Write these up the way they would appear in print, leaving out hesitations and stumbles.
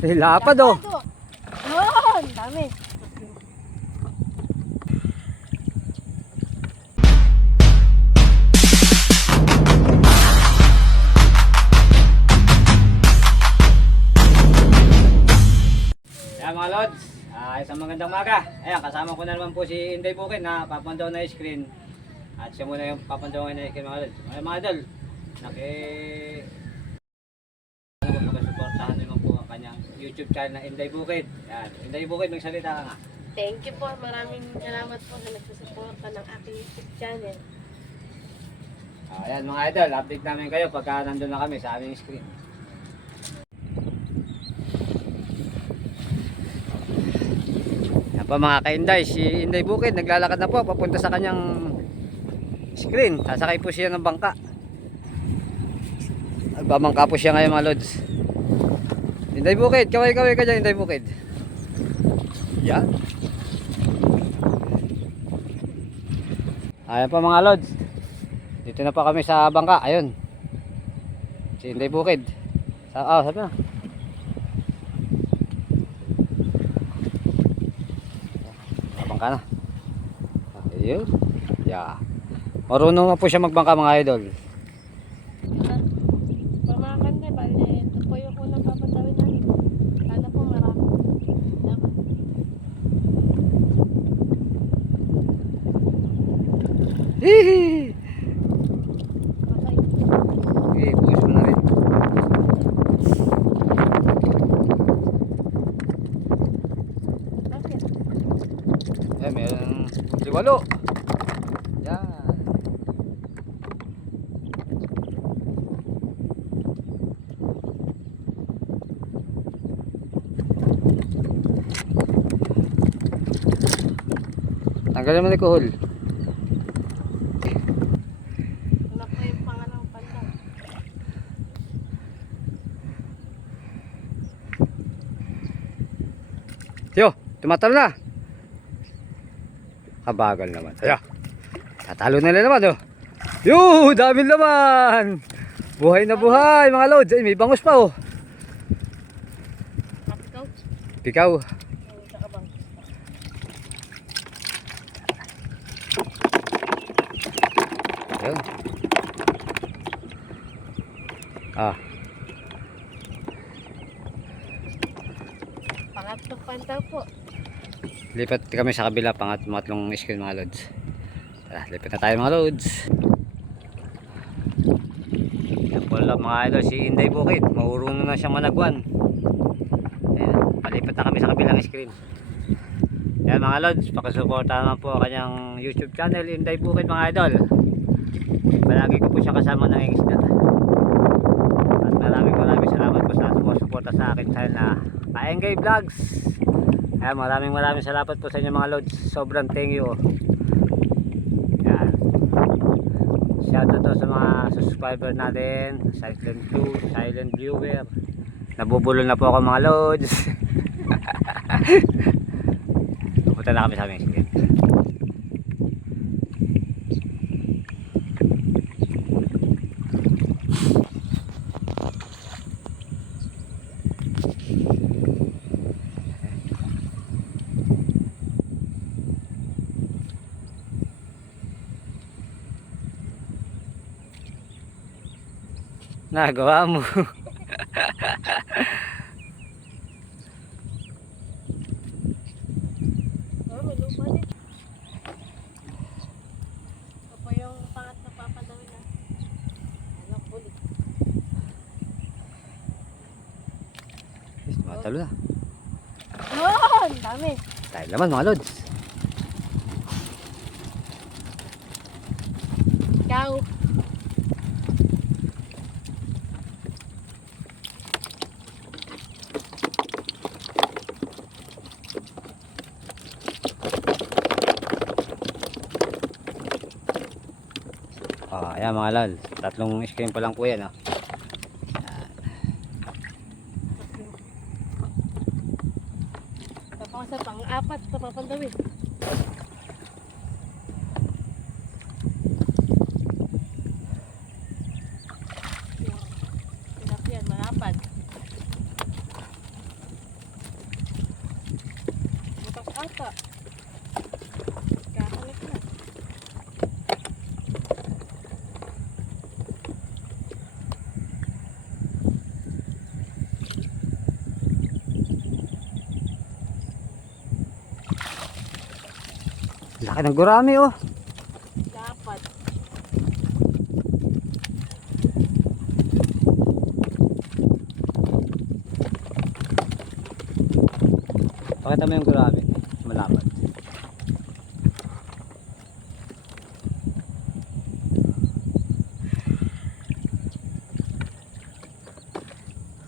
Lapad oh. Yun, dami. Ayan mga lods, isang magandang umaga. Ayan, kasama ko na naman po si Inday Bukid na papandaw na screen. At siya muna yung papandaw na screen mga lods. Mga idol, makasuportahan naman po ang kanyang YouTube channel na Inday Bukid. Ayan, Inday Bukid, magsalita ka nga. Thank you po. Maraming salamat po na nagsusuporta ng aking YouTube channel. Ayan mga idol, update namin kayo pagka nandun na kami sa aming screen. Yan po mga ka-Inday, si Inday Bukid naglalakad na po papunta sa kanyang screen. Sasakay po siya ng bangka. Nagbabangka po siya ngayon mga lods. Inday Bukid, kaway-kaway ka dyan Inday Bukid. Yan. Ayan po mga lods. Dito na po kami sa bangka. Ayun. Si Inday Bukid. Sabi na. Bangka na. Ayun. Yeah. Marunong na po siya magbangka mga idol. Pamakan na, bali ito po yung unang papatawin namin. Sana po marami. Salamat. Hihi. Okay. Okay, push mo na rin. Bakit? Meron liwalo. Yan. Tanggalin mo na kuhol. Wala po yung pangalang pandaw. Yo, tumatalo na. Kabagal naman. Ayan. Tatalo na naman oh. Yo, dami naman. Buhay na buhay mga lods. Ay, may bangus pa oh. Kapikaw? Pikaw. Saka bang? Ayun. Ah, Pangatlong pandaw po. lipat kami sa kabila pangatlong screen mga lods. Tara, lipat na tayo mga lods. Yan po lang mga idol, si Inday Bukid. Marunong na siyang managwan. Ayan, palipat na kami sa kabilang screen. Yan mga lods, pakisuporta naman po ang kanyang YouTube channel Inday Bukid mga idol. Palagi ko po siya kasama ng isda. At maraming salamat po sa sumusuporta sa akin channel na Kaengay Vlogs. Ayan, maraming salamat po sa inyo mga lods. Sobrang thank you. Yan. Shoutout to sa mga subscriber natin, silent viewer. Nabubulol na po ako mga lods. Pupunta na kami sa aming screen. Nagawa mo. Oh, malupa din. Ito po yung pangatlong papatawin na. Ano, ulit. Matalo na. Yun, dami. Tayo naman mga lods. Ikaw. Ayan mga lods. Tatlong screen pa lang po yan. Tapos sa pang-apat na papandawin. Tilapia, malapad. Ata. Kakalit na. Laki ng gurami oh. Dapat. Pakita mo yung gurami. Malapad.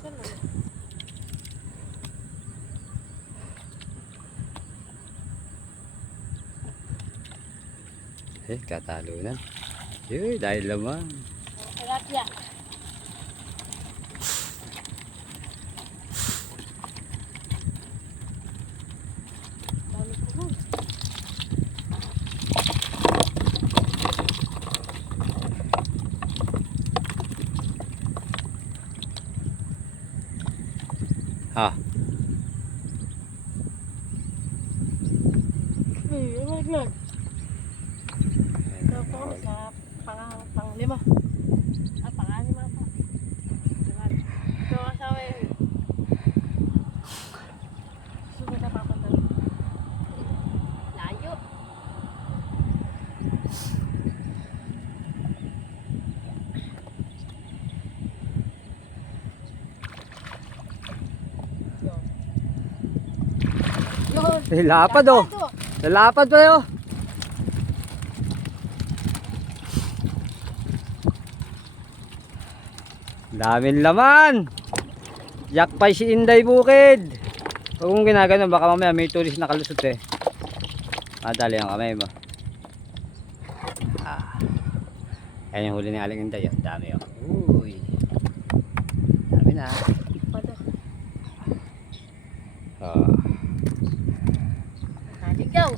Saan na? Katalunan. Yun, dahil lamang. Tilapia. Dami ko nun. Ha, Naglag. Ito po sa pang-lima. Pang-anima po. Diba? Ito kasama yun. Sunod na papunta. Layo. Yun. lapad oh. Lalapad pa yun. Daming laman. Yakpay si Inday Bukid. Huwag mong ginagano, baka mamaya may tulis na kalusot eh. Dali ang kamay mo. Ayan yung huli ni Aling Inday. Dami oh. Uy. Dami na. Naligaw.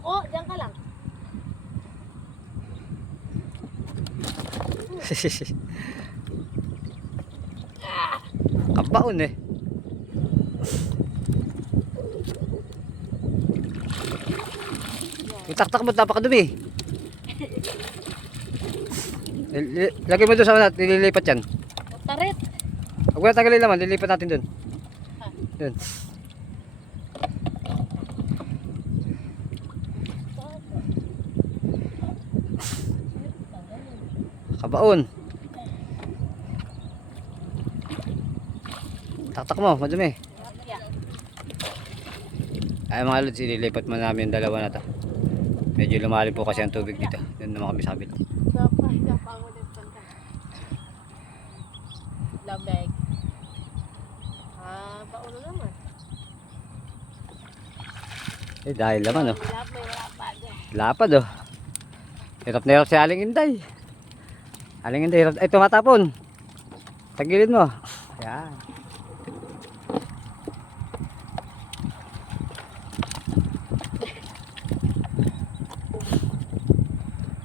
Oo, diyan ka lang. Kabaon eh. Itaktak mo, napakadumi. Lagay mo doon sa kanat, nililipat yan. Tarit. Huwag mo na tagalin naman, lilipat natin doon. Doon. Kabaon. Taktak mo, madumi. Ay mga lods, ililipat mo namin yung dalawa na to. Medyo lumalim po kasi ang tubig dito. Doon naman kami sabit. Napangulit pa ka. Lamig. Paulo naman. Dahil naman oh. May lapad. Lapad oh. Hirap na hirap si Aling Inday. Aling Inday, hirap. Ay, tumatapon. Tagilid mo. Ayan.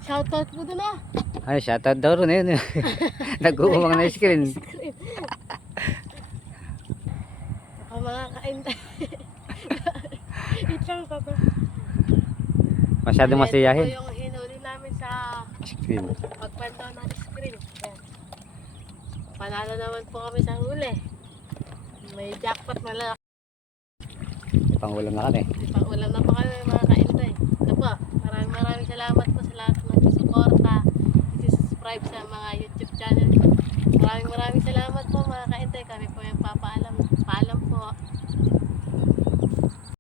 Shoutout mo doon ah. Ay, shoutout daw ron yun. Nag-uumang na screen. Baka mga kaintay. Itang ka ba? Masyadong masiyahin. Ito yung hinuli namin sa Screen. pagpantaw ng screen. Ayan. Panalo naman po kami sa huli. May jackpot malaki. Pangulam na kami. Pang-ulam na po kami mga kaintay. Ito po, maraming salamat po sa lahat ng nagsusuporta, nagsusubscribe sa mga YouTube channel. Maraming salamat po mga kaintay. Kami po yung paalam po.